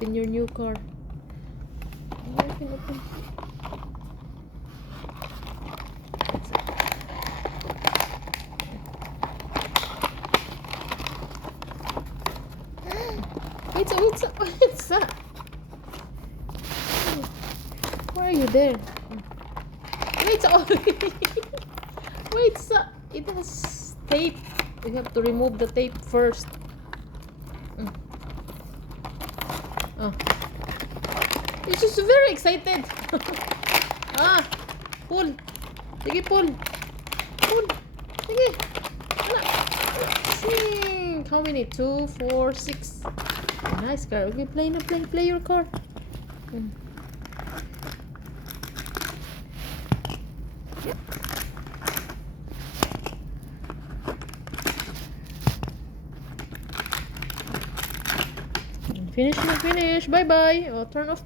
Open your new car. Open. What's that? Why are you there? Wait, wait, it has tape. We have to remove the tape first. Oh. It's just very excited. Pull. Sige, pull. Sige. How many? 2, 4, 6. Nice car. Okay, play your car. Finish. Bye bye. Oh, turn off.